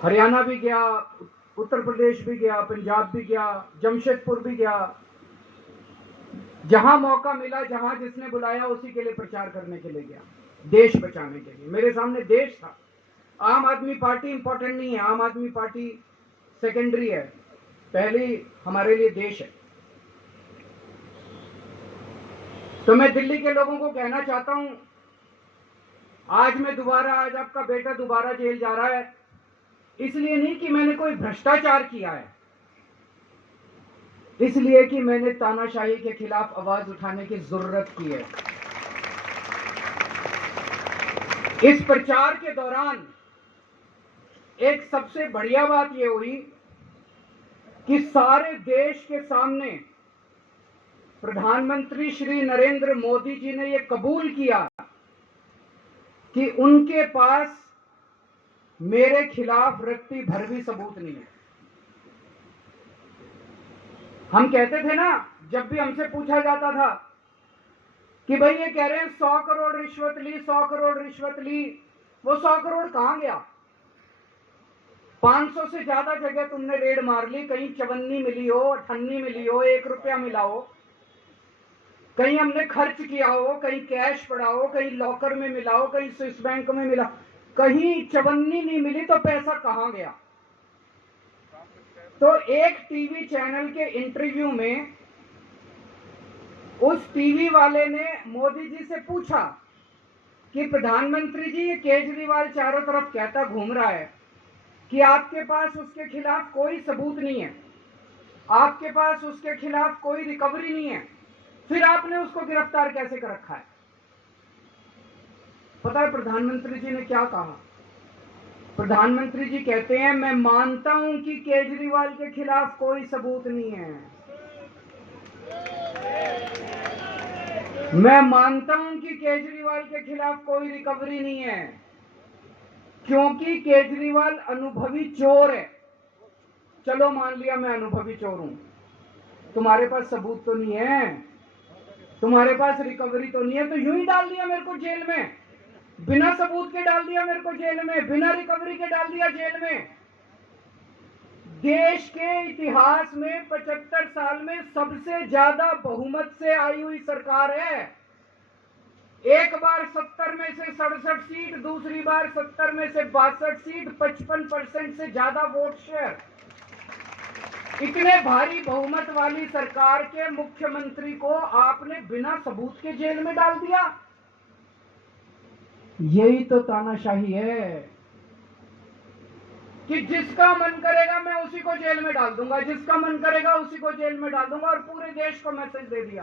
हरियाणा भी गया, उत्तर प्रदेश भी गया, पंजाब भी गया, जमशेदपुर भी गया। जहां मौका मिला, जहां जिसने बुलाया उसी के लिए प्रचार करने के लिए गया, देश बचाने के लिए। मेरे सामने देश था। आम आदमी पार्टी इंपॉर्टेंट नहीं है, आम आदमी पार्टी सेकेंडरी है, पहली हमारे लिए देश है। तो मैं दिल्ली के लोगों को कहना चाहता हूं, आज आपका बेटा दोबारा जेल जा रहा है, इसलिए नहीं कि मैंने कोई भ्रष्टाचार किया है, इसलिए कि मैंने तानाशाही के खिलाफ आवाज उठाने की जरूरत की है। इस प्रचार के दौरान एक सबसे बढ़िया बात यह हुई कि सारे देश के सामने प्रधानमंत्री श्री नरेंद्र मोदी जी ने यह कबूल किया कि उनके पास मेरे खिलाफ रत्ती भर भी सबूत नहीं है। हम कहते थे ना, जब भी हमसे पूछा जाता था कि भाई ये कह रहे हैं 100 करोड़ रिश्वत ली, 100 करोड़ रिश्वत ली, वो 100 करोड़ कहां गया? 500 से ज्यादा जगह तुमने रेड मार ली, कहीं चवन्नी मिली हो, अठन्नी मिली हो, 1 रुपया मिला हो, कहीं हमने खर्च किया हो, कहीं कैश पड़ा हो, कहीं लॉकर में मिला हो, कहीं स्विस बैंक में मिला, कहीं चवन्नी नहीं मिली, तो पैसा कहां गया? तो एक टीवी चैनल के इंटरव्यू में उस टीवी वाले ने मोदी जी से पूछा कि प्रधानमंत्री जी, ये केजरीवाल चारों तरफ कहता घूम रहा है कि आपके पास उसके खिलाफ कोई सबूत नहीं है, आपके पास उसके खिलाफ कोई रिकवरी नहीं है, फिर आपने उसको गिरफ्तार कैसे कर रखा है? पता है प्रधानमंत्री जी ने क्या कहा? प्रधानमंत्री जी कहते हैं, मैं मानता हूं कि केजरीवाल के खिलाफ कोई सबूत नहीं है, मैं मानता हूं कि केजरीवाल के खिलाफ कोई रिकवरी नहीं है, क्योंकि केजरीवाल अनुभवी चोर है। चलो मान लिया मैं अनुभवी चोर हूं, तुम्हारे पास सबूत तो नहीं है, तुम्हारे पास रिकवरी तो नहीं है, तो यूं ही डाल दिया मेरे को जेल में, बिना सबूत के डाल दिया मेरे को जेल में, बिना रिकवरी के डाल दिया जेल में। देश के इतिहास में 75 साल में सबसे ज्यादा बहुमत से आई हुई सरकार है। एक बार 70 में से 67 सीट, दूसरी बार 70 में से 62 सीट, 55% से ज्यादा वोट शेयर। इतने भारी बहुमत वाली सरकार के मुख्यमंत्री को आपने बिना सबूत के जेल में डाल दिया। यही तो तानाशाही है कि जिसका मन करेगा मैं उसी को जेल में डाल दूंगा, जिसका मन करेगा उसी को जेल में डाल दूंगा। और पूरे देश को मैसेज दे दिया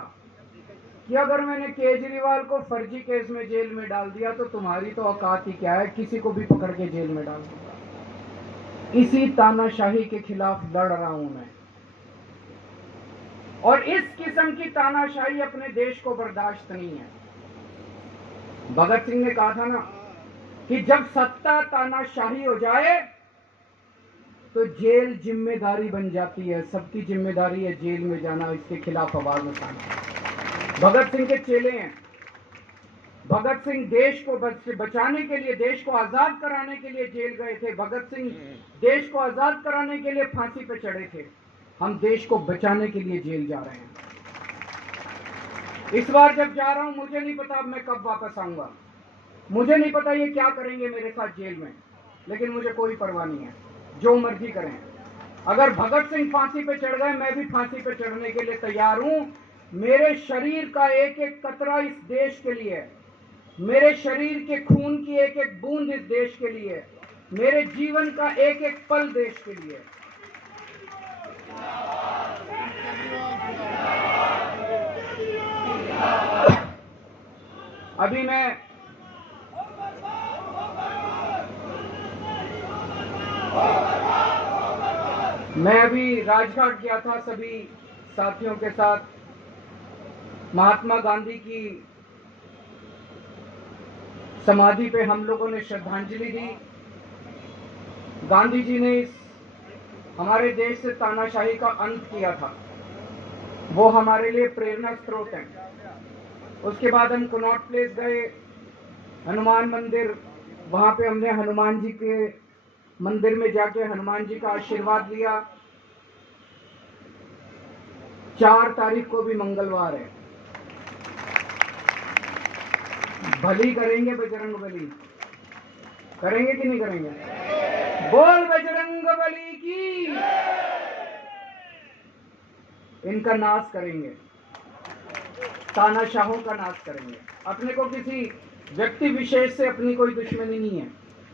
कि अगर मैंने केजरीवाल को फर्जी केस में जेल में डाल दिया तो तुम्हारी तो औकात ही क्या है, किसी को भी पकड़ के जेल में डाल दूंगा। इसी तानाशाही के खिलाफ लड़ रहा हूं मैं, और इस किस्म की तानाशाही अपने देश को बर्दाश्त नहीं है। भगत सिंह ने कहा था ना कि जब सत्ता तानाशाही हो जाए तो जेल जिम्मेदारी बन जाती है, सबकी जिम्मेदारी है जेल में जाना, इसके खिलाफ आवाज उठाना। भगत सिंह के चेले हैं। भगत सिंह देश को बचाने के लिए, देश को आजाद कराने के लिए जेल गए थे। भगत सिंह देश को आजाद कराने के लिए फांसी पे चढ़े थे। हम देश को बचाने के लिए जेल जा रहे हैं। इस बार जब जा रहा हूं, मुझे नहीं पता अब मैं कब वापस आऊंगा, मुझे नहीं पता ये क्या करेंगे मेरे साथ जेल में, लेकिन मुझे कोई परवाह नहीं है, जो मर्जी करें। अगर भगत सिंह फांसी पे चढ़ गए, मैं भी फांसी पे चढ़ने के लिए तैयार हूं। मेरे शरीर का एक एक कतरा इस देश के लिए है, मेरे शरीर के खून की एक एक बूंद इस देश के लिए, मेरे जीवन का एक एक पल देश के लिए। अभी मैं अभी राजघाट गया था सभी साथियों के साथ। महात्मा गांधी की समाधि पे हम लोगों ने श्रद्धांजलि दी। गांधी जी ने इस हमारे देश से तानाशाही का अंत किया था, वो हमारे लिए प्रेरणा स्रोत हैं। उसके बाद हम कनॉट प्लेस गए, हनुमान मंदिर, वहां पे हमने हनुमान जी के मंदिर में जाके हनुमान जी का आशीर्वाद लिया। 4 तारीख को भी मंगलवार है, भली करेंगे बजरंग बली, करेंगे कि नहीं करेंगे? बोल बजरंग बली की। इनका नाश करेंगे, तानाशाहों का नाश करेंगे। अपने को किसी व्यक्ति विशेष से अपनी कोई दुश्मनी नहीं है,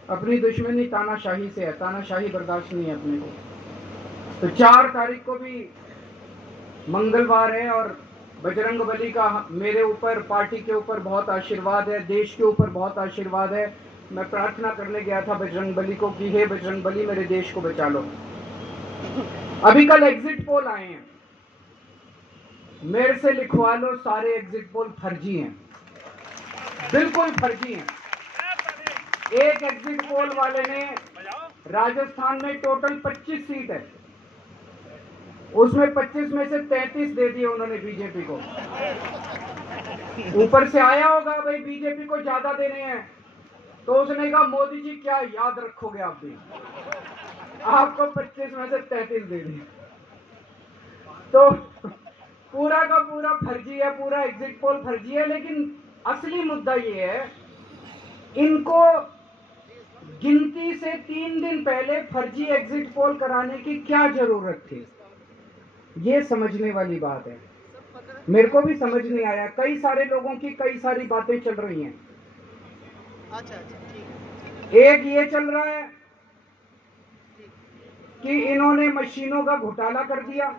अपनी दुश्मनी तानाशाही से है, तानाशाही बर्दाश्त नहीं है अपने को। तो 4 तारीख को भी मंगलवार है और बजरंग बली का मेरे ऊपर, पार्टी के ऊपर बहुत आशीर्वाद है, देश के ऊपर बहुत आशीर्वाद है। मैं प्रार्थना करने गया था बजरंग बली को कि हे बजरंग बली मेरे देश को बचा लो। अभी कल एग्जिट पोल आए हैं, मेरे से लिखवा लो, सारे एग्जिट पोल फर्जी हैं, बिल्कुल फर्जी हैं। एक एग्जिट पोल वाले ने राजस्थान में टोटल 25 सीट है, उसमें 25 में से 33 दे दिए उन्होंने बीजेपी को। ऊपर से आया होगा भाई बीजेपी को ज्यादा देने हैं, तो उसने कहा मोदी जी क्या याद रखोगे आप भी, आपको 25 में से 33 दे दिए। तो पूरा का पूरा फर्जी है, पूरा एग्जिट पोल फर्जी है। लेकिन असली मुद्दा ये है, इनको गिनती से 3 दिन पहले फर्जी एग्जिट पोल कराने की क्या जरूरत थी, ये समझने वाली बात है। मेरे को भी समझ नहीं आया, कई सारे लोगों की कई सारी बातें चल रही हैं। अच्छा ठीक है। एक ये चल रहा है कि इन्होंने मशीनों का घोटाला कर दिया,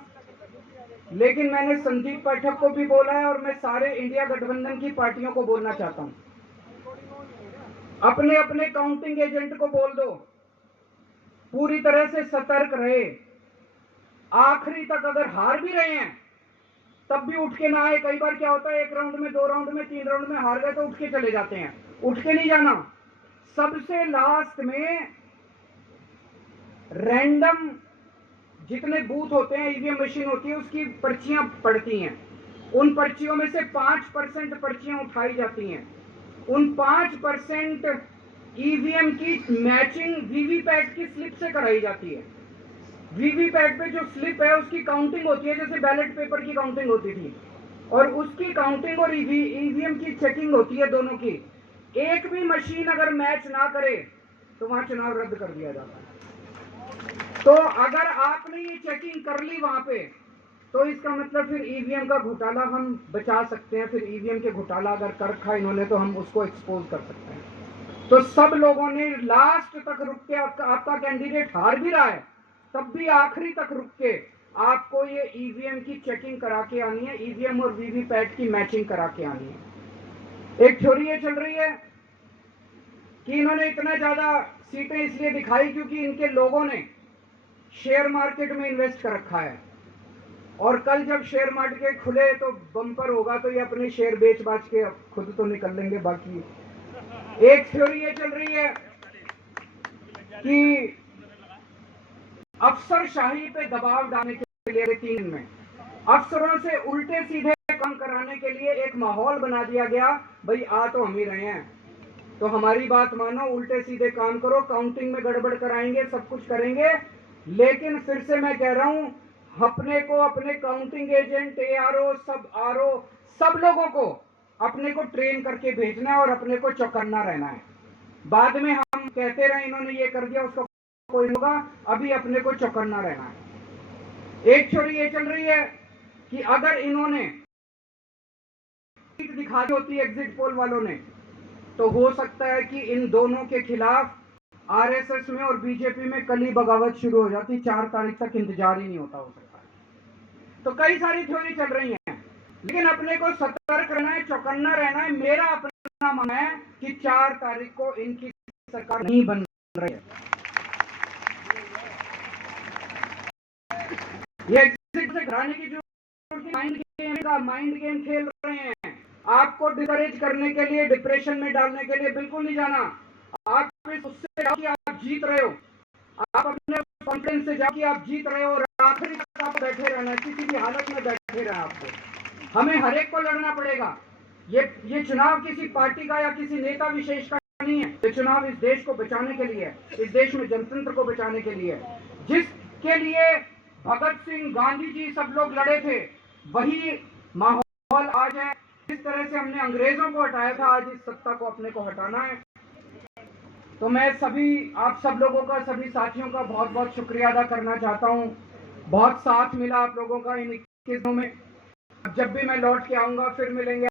लेकिन मैंने संदीप पाठक को भी बोला है और मैं सारे इंडिया गठबंधन की पार्टियों को बोलना चाहता हूं, अपने अपने काउंटिंग एजेंट को बोल दो पूरी तरह से सतर्क रहे। आखिरी तक अगर हार भी रहे हैं तब भी उठ के ना आए। कई बार क्या होता है, 1 राउंड में, 2 राउंड में, 3 राउंड में हार गए तो उठ के चले जाते हैं, उठ के नहीं जाना। सबसे लास्ट में रैंडम जितने बूथ होते हैं, ईवीएम मशीन होती है, उसकी पर्चियां पड़ती हैं, उन पर्चियों में से 5% पर्चियां उठाई जाती हैं। उन 5% ईवीएम की मैचिंग वीवीपैट की स्लिप से कराई जाती है। वीवीपैट पे जो स्लिप है उसकी काउंटिंग होती है, जैसे बैलेट पेपर की काउंटिंग होती थी, और उसकी काउंटिंग और ईवीएम की चेकिंग होती है दोनों की। एक भी मशीन अगर मैच ना करे तो वहां चुनाव रद्द कर दिया जाता है। तो अगर आपने ये चेकिंग कर ली वहां पे, तो इसका मतलब फिर ईवीएम का घोटाला हम बचा सकते हैं। फिर ईवीएम के घोटाला अगर कर रखा इन्होंने तो हम उसको एक्सपोज कर सकते हैं। तो सब लोगों ने लास्ट तक रुक के, आपका कैंडिडेट हार भी रहा है तब भी आखिरी तक रुक के आपको ये ईवीएम की चेकिंग करा के आनी है, ईवीएम और वीवीपैट की मैचिंग करा के आनी है। एक थ्योरी ये चल रही है कि इन्होंने इतना ज्यादा सीटें इसलिए दिखाई क्योंकि इनके लोगों ने शेयर मार्केट में इन्वेस्ट कर रखा है, और कल जब शेयर मार्केट खुले तो बम्पर होगा, तो ये अपने शेयर बेच बाच के खुद तो निकल लेंगे। बाकी एक थ्योरी ये चल रही है कि अफसरशाही पे दबाव डालने के लिए 3 दिन में अफसरों से उल्टे सीधे काम कराने के लिए एक माहौल बना दिया गया। भाई आ तो हम ही रहे हैं, तो हमारी बात मानो, उल्टे सीधे काम करो, काउंटिंग में गड़बड़ कराएंगे, सब कुछ करेंगे। लेकिन फिर से मैं कह रहा हूं, अपने को, अपने काउंटिंग एजेंट, एआरओ, सब आरओ, सब लोगों को अपने को ट्रेन करके भेजना है और अपने को चौकन्ना रहना है। बाद में हम कहते रहे इन्होंने ये कर दिया, उसका कोई होगा, अभी अपने को चौकन्ना रहना है। एक थ्योरी ये चल रही है कि अगर इन्होंने दिखा दी होती एग्जिट पोल वालों ने, तो हो सकता है कि इन दोनों के खिलाफ आरएसएस में और बीजेपी में कली बगावत शुरू हो जाती। 4 तारीख तक इंतजार ही नहीं होता हो सकता है। तो कई सारी थ्योरी चल रही हैं, लेकिन अपने को सतर्क रहना है, चौकन्ना रहना है। मेरा अपना मानना है कि 4 तारीख को इनकी सरकार नहीं बन रही है। ये एग्जिट से घराने की जो माइंड गेम खेल रहे हैं, आपको डिस्करेज करने के लिए, डिप्रेशन में डालने के लिए बिल्कुल नहीं जाना। आप उससे जाओ कि आप जीत रहे हो, आप अपने कॉन्फिडेंस से जाओ कि आप जीत रहे हो, और आखिरी तक आप बैठे रहना, किसी भी हालत में बैठे रहना। आपको, हमें हर एक को लड़ना पड़ेगा। ये चुनाव किसी पार्टी का या किसी नेता विशेष का नहीं है, ये चुनाव इस देश को बचाने के लिए है, इस देश में जनतंत्र को बचाने के लिए है। जिसके लिए भगत सिंह, गांधी जी सब लोग लड़े थे, वही माहौल आज है। जिस तरह से हमने अंग्रेजों को हटाया था, आज इस सत्ता को अपने को हटाना है। तो मैं सभी आप सब लोगों का, सभी साथियों का बहुत बहुत शुक्रिया अदा करना चाहता हूँ। बहुत साथ मिला आप लोगों का इन 21 दिनों में। जब भी मैं लौट के आऊंगा फिर मिलेंगे।